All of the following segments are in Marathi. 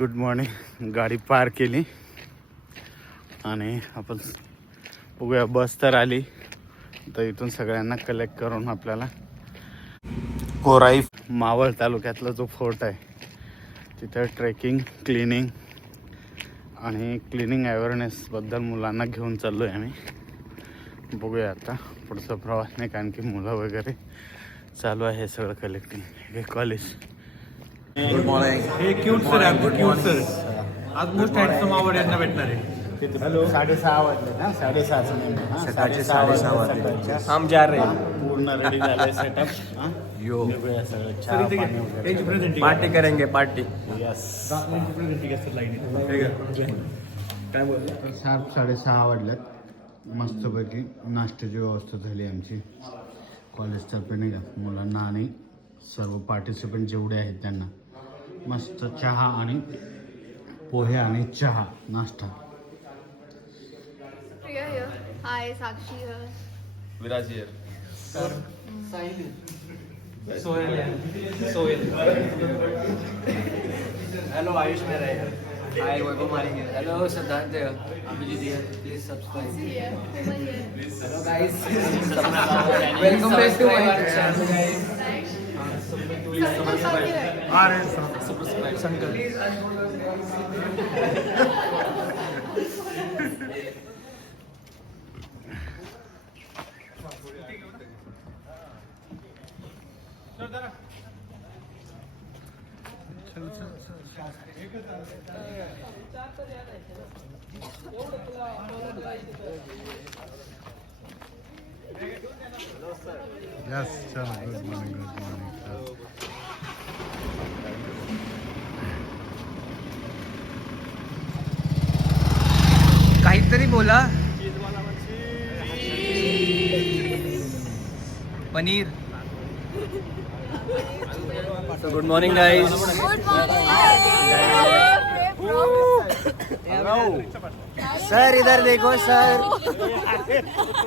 Good morning. गाडी पार्क केली आणि आपण बघूया. बस तर आली, तर इथून सगळ्यांना कलेक्ट करून आपल्याला कोराई मावळ तालुक्यातला जो फोर्ट आहे तिथं ट्रेकिंग, क्लिनिंग आणि क्लिनिंग अवेअरनेसबद्दल मुलांना घेऊन चाललो आहे आम्ही. बघूया आता पुढचा प्रवास नाही, कारण की मुलं वगैरे चालू आहे सगळं कलेक्टिंग. हे कॉलेज. Good morning. हे क्यूट सर आहे, आमचे क्यूट सर. आज मोस्ट हँडसम अवॉर्ड यांना भेटणार आहे. हॅलो. 6:30 वाजले ना? 6:30 सकाळचे 6:30 वाजले. हम जा रहे हैं. पूर्ण रेडी झाले सेटअप. यो सगळं चहा पाणी वगैरे. त्यांची प्रेझेंटिंग पार्टी करेंगे पार्टी. यस. त्यांची प्रेझेंटिंग असते लाईन. काय बोलतो? 6:30 वाजल्यात. मस्तपैकी नाश्त्याची व्यवस्था झाली आमची कॉलेजतर्फे, नाही का, मुलांना आणि सर्व पार्टिसिपंट जेवढे आहेत त्यांना मस्त चहा आणि पोहे आणि चहा नाश्ता. Priya here. Hi, Sakshi here. Viraj here. Sohail. Hello Ayush Mehra है. हाय वैभव मारेंगे. हेलो सिद्धांत Abhijit here. Please subscribe. Here. Woman here. Hello guys. Welcome back to my channel guys. Subscribe. Sankalp. Yes. चलो. Good morning. काहीतरी बोला. Paneer. Good morning guys. Sir इधर देखो सर.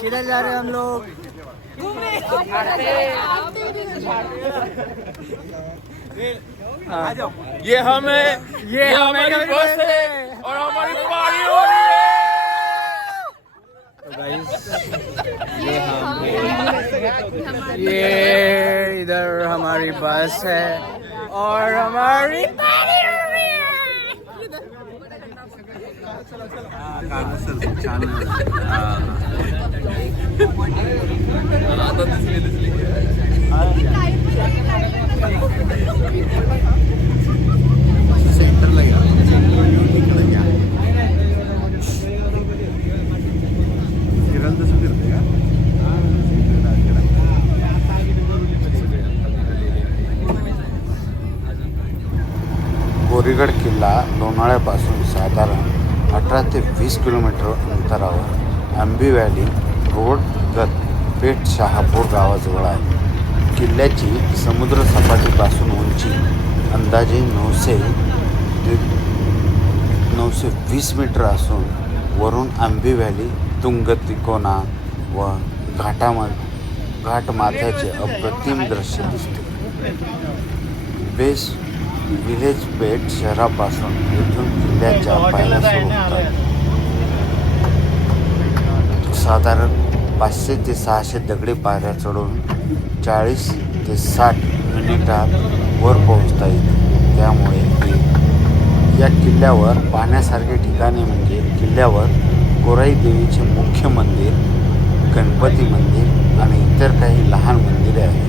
किधर जा रहे हैं हम लोग? ये हमारी बस है और हमारी पार्टी हो रही है. ये इधर हमारी बस है और हमारी फिरायला तसं फिरते का? बोरीगड किल्ला लोणावळ्यापासून साधारण 18 ते 20 किलोमीटर अंतरावर आंबी व्हॅली रोडगत पेठ शहापूर गावाजवळ आहे. किल्ल्याची समुद्र सपाटीपासून उंची अंदाजे 920 मीटर असून वरून आंबी व्हॅली तुंग तिकोना व घाटमाथ्याचे अप्रतिम दृश्य दिसते. बेस विलेज पेठ शहरापासून येथून किल्ल्याच्या पायऱ्या सुरू होतात. साधारण 500 ते 600 दगडी पायऱ्या चढून 40 ते 60 मिनिटात वर पोहोचता येते. त्यामुळे या किल्ल्यावर पाहण्यासारखे ठिकाणे म्हणजे किल्ल्यावर कोराई देवीचे मुख्य मंदिर, गणपती मंदिर आणि इतर काही लहान मंदिरे आहेत.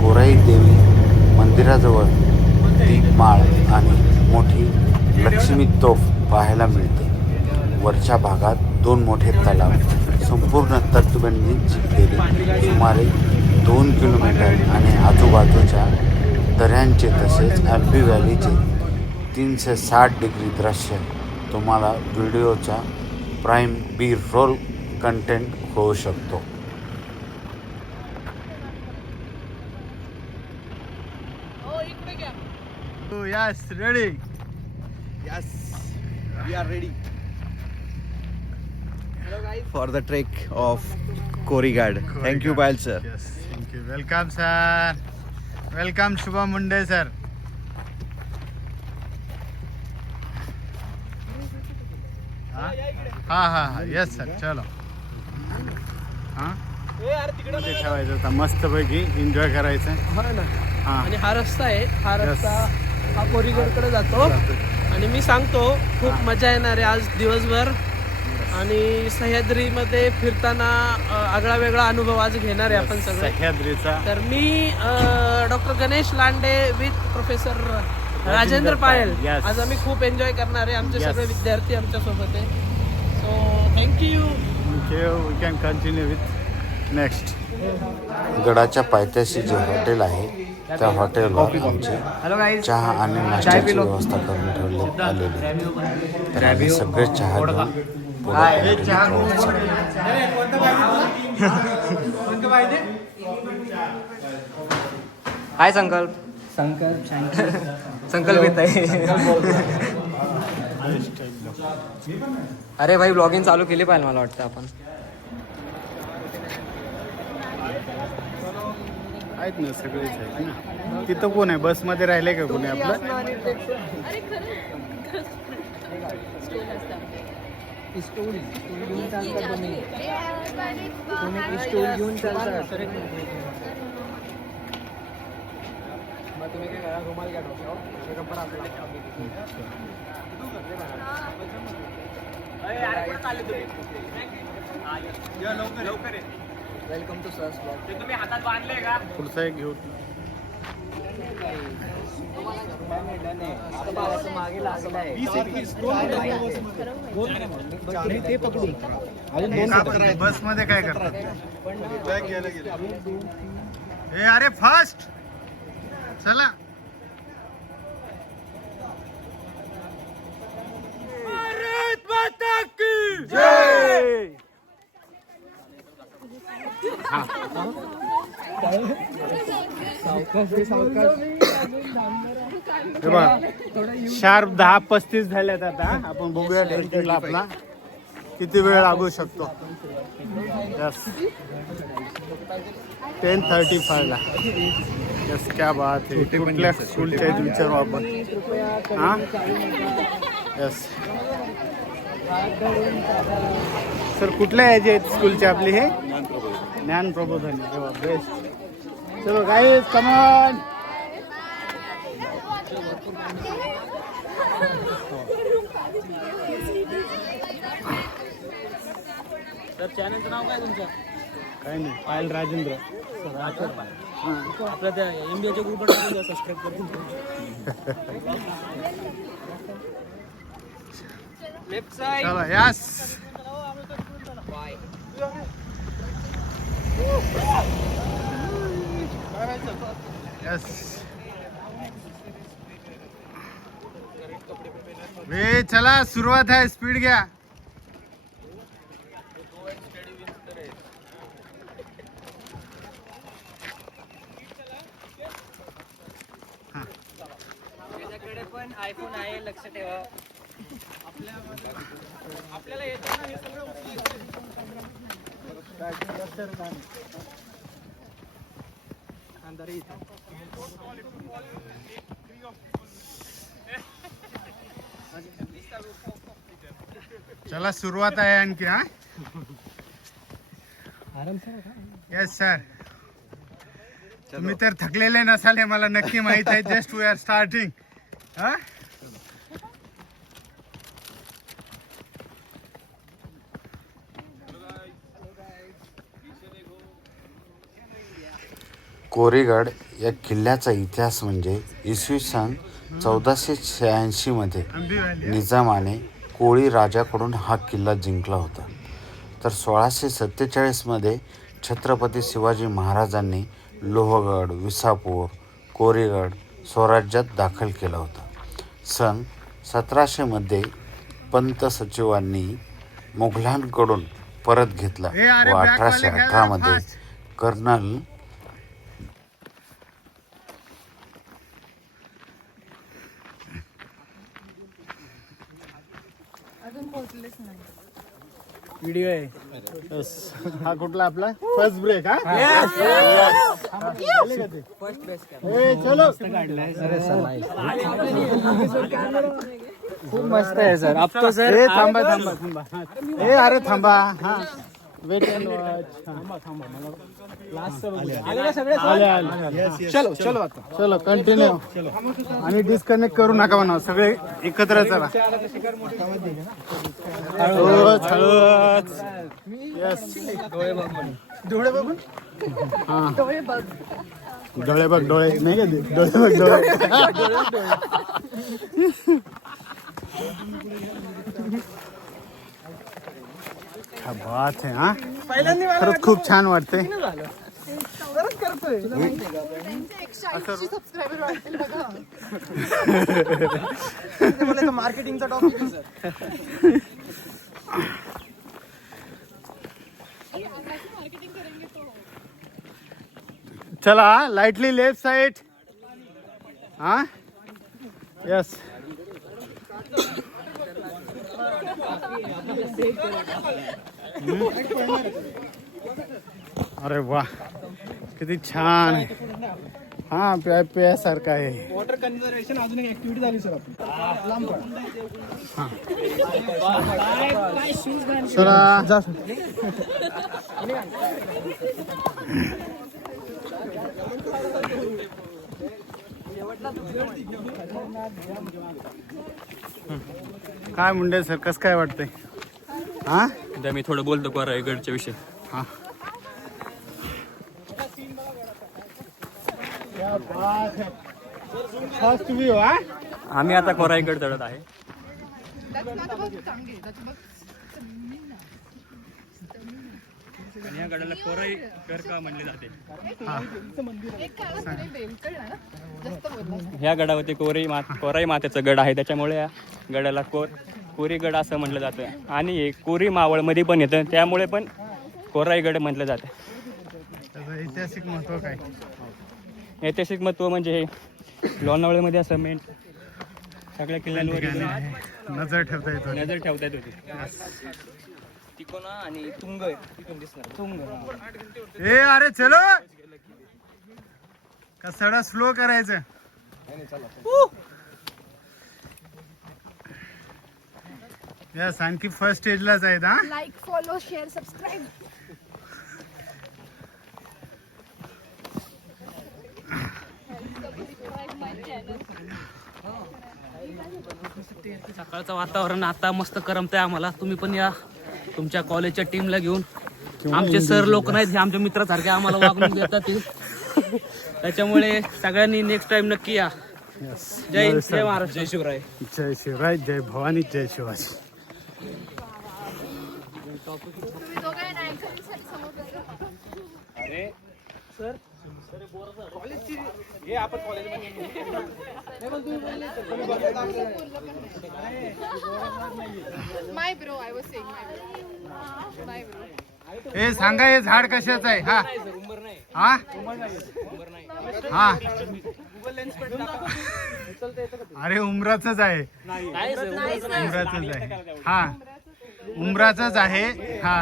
कोराई देवी मंदिराजवळ दीपमाळ आणि मोठी लक्ष्मी तोफ पाहायला मिळते. वरच्या भागात 2 मोठे तलाव संपूर्ण तटबंदीत चिकटलेले सुमारे 2 किलोमीटर आणि आजूबाजूच्या दऱ्यांचे तसेच आंबी व्हॅलीचे 360 डिग्री दृश्य तुम्हाला व्हिडिओचा प्राईम बी रोल कंटेंट होऊ शकतो. Yes, ready. Yes, we are ready. Hello guys. For the trek of Korigad. Thank you, Payal sir. Yes, thank you. Welcome, sir. Welcome, Shubham Munde, sir. हा येस सर चलो हां ते ठेवायचं आता मस्तपैकी एन्जॉय करायचं हा ना. हां आणि हा रस्ता आहे, हा Yes. रस्ता हा कोरीगडकडे जातो. आणि मी सांगतो खूप मजा येणार आहे आज दिवसभर. आणि सह्याद्रीमध्ये फिरताना आगळा वेगळा अनुभव आज घेणार आहे आपण सगळे. सह्याद्रीचा तर मी doctor Ganesh Lande with professor Rajendra Payal Yes. आज आम्ही खूप एन्जॉय करणार आहे. आमचे Yes. सगळे विद्यार्थी आमच्या सोबत आहे. So thank you. We can continue with next. गडाच्या पायथ्याशी जे हॉटेल आहे त्या हॉटेलवर आमची चहा आणि नाश्त्याची व्यवस्था करून ठेवण्यात आलेली आहे. तर आम्ही सगळे चहा घेऊन पुढे प्रवास करू. हाय संकल्प. संकल्प येत आहे. अरे भाई ब्लॉगिंग चालू केली पाहिजे मला वाटतं आपण. आहेत ना सगळेच आहेत ना. तिथं कोण आहे बसमध्ये राहिले का कोणी आपलं वेलकम टू सर्स ब्लॉग. तुम्ही हातात बांधले का? पुढचा एक घेऊ. मागे लागलं आहे. बसमध्ये काय करतात ए अरे फास्ट चला. भारत माता की जय. हे बघ शार्प 10:35 झाल्यात आता. आपण बघूया ट्रेकिंगला आपला किती वेळ लागू शकतो. 10:35 ला. यस क्या बात आहे. कुठल्या स्कूलच्या आहेत विचारू आपण. हां यस सर कुठल्या याचे आहेत स्कूलचे आपले हे ज्ञान प्रबोधन. बेस्ट. चलो गाईज कम ऑन. तर चॅनलचं नाव काय तुमचं? काय नाही पायल राजेंद्र. आपल्या त्या MBAच्या ग्रुपवर सबस्क्राईब करून. Left side. चलो यस यस वे चला सुरुवात आहे. स्पीड घ्या. त्याच्याकडे पण आयफोन आहे, लक्ष ठेवा. आपल्याला येतं ना हे सगळं. अंधारी इथे. चला सुरुवात आहे आणखी. हा येस सर. तुम्ही तर थकलेले नसाल हे मला नक्की माहित आहे. Just we are starting. हा कोरीगड या किल्ल्याचा इतिहास म्हणजे इसवी सन 1486 मध्ये निजामाने कोळी राजाकडून हा किल्ला जिंकला होता. तर 1647 मध्ये छत्रपती शिवाजी महाराजांनी लोहगड, विसापूर, कोरीगड स्वराज्यात दाखल केला होता. सन 1700 मध्ये पंत सचिवांनी मुघलांकडून परत घेतला व 1818 मध्ये कर्नल व्हिडिओ आहे. हा कुठला आपला फर्स्ट ब्रेक. हा फर्स्ट बेस्ट. चलो खूप मस्त आहे सर. अब तो सर ए थांबा थांबा थांबा ए अरे थांबा हा वेट अँड वॉच चलो चलो आता चलो कंटिन्यू आणि डिस्कनेक्ट करू नका म्हणा सगळे एकत्र चला हळूच हळूच यस डोळे बघून हा डोळे बघ डोळे नाही का ते? डोळे बघ डोळे क्या बात है हा खरंच खूप छान वाटते मार्केटिंगचा टॉपिक आहे सर. चला लाइटली लेफ्ट साइड हाँ यस अरे वाह किती छान हा प्यासारखं आहे वॉटर कन्झर्वेशन अजून एक ऍक्टिव्हिटी झाली सर चला काय मुंडे सर कसं काय वाटतंय हा उद्या मी थोडं बोलतो कोराईगडच्या विषयी. हा फर्स्ट व्ह्यू हा आम्ही आता कोराईगड चढत आहे. आणि या गडाला कोराईगड का म्हणले जाते? ह्या गडावरती कोराई मातेचा गड आहे, त्याच्यामुळे या गडाला कोरी गड असं म्हटलं जातं. आणि हे कोरी मावळमध्ये पण येतं, त्यामुळे पण कोराईगड म्हटलं जातं. त्याचं ऐतिहासिक महत्व काय? ऐतिहासिक महत्व म्हणजे हे लोणावळ्यामध्ये असं मेन सगळ्या किल्ल्यांवर नजर ठेवता येतो. नजर ठेवता येत होती. तिकोना आणि तुंग तिथून दिसणार तुंग. ए अरे चलो का सडा स्लो करायचं. यस आणखी फर्स्ट स्टेजलाच आहेत हा. Like follow share subscribe. सकाळचं वातावरण आता मस्त करमतंय आम्हाला. तुम्ही पण या तुमच्या कॉलेजच्या टीमला घेऊन. आमचे सर लोक नाहीत, हे आमच्या मित्रासारखे आम्हाला वागणूक देतात. त्याच्यामुळे सगळ्यांनी नेक्स्ट टाइम नक्की या. जय हिंद, जय महाराष्ट्र, जय शिवराय. जय शिवराय, जय भवानी, जय Shivaji. My bro I was saying my bro. ए सांगा हे झाड कशाचं आहे. हा हा हा अरे उमराचंच आहे. उमराचंच आहे. हा उमराचंच आहे. हा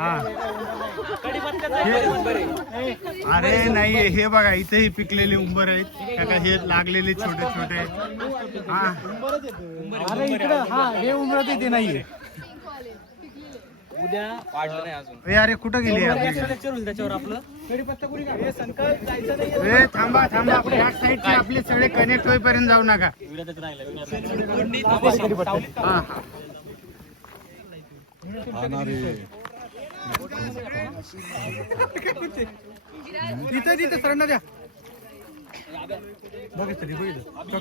हा अरे नाही हे बघा इथेही पिकलेले उंबर आहेत. का हे लागलेले छोटे छोटे. हा अरे इकडं हा हे उमरत इथे नाहीये. उद्या वाढलं नाही अजून. ए अरे कुठं गेली आपली? त्याच्यावर आपलं हे संकल्प जायचं नाही. ए थांबा थांबा बॅक साईडचे आपले सगळे कनेक्ट होईपर्यंत जाऊ नका. हा हा तिथे तिथे सरण द्या.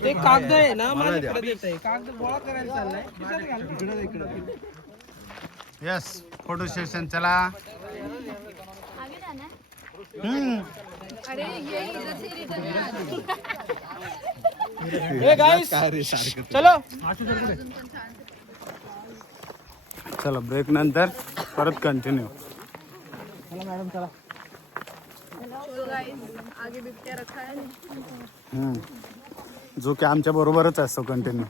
ते कागद आहे ना माझ्याकडे देत आहे. कागद गोळा करायला चाललाय. यस फोटो सेशन चला. आगे जाना अरे ये इधर से रिटर्न. हे गाइस चलो. चला ब्रेक नंतर परत कंटिन्यू. तो गाइस आगे बिबट्या रखा है. जो की आमच्या बरोबरच असतो कंटिन्यू.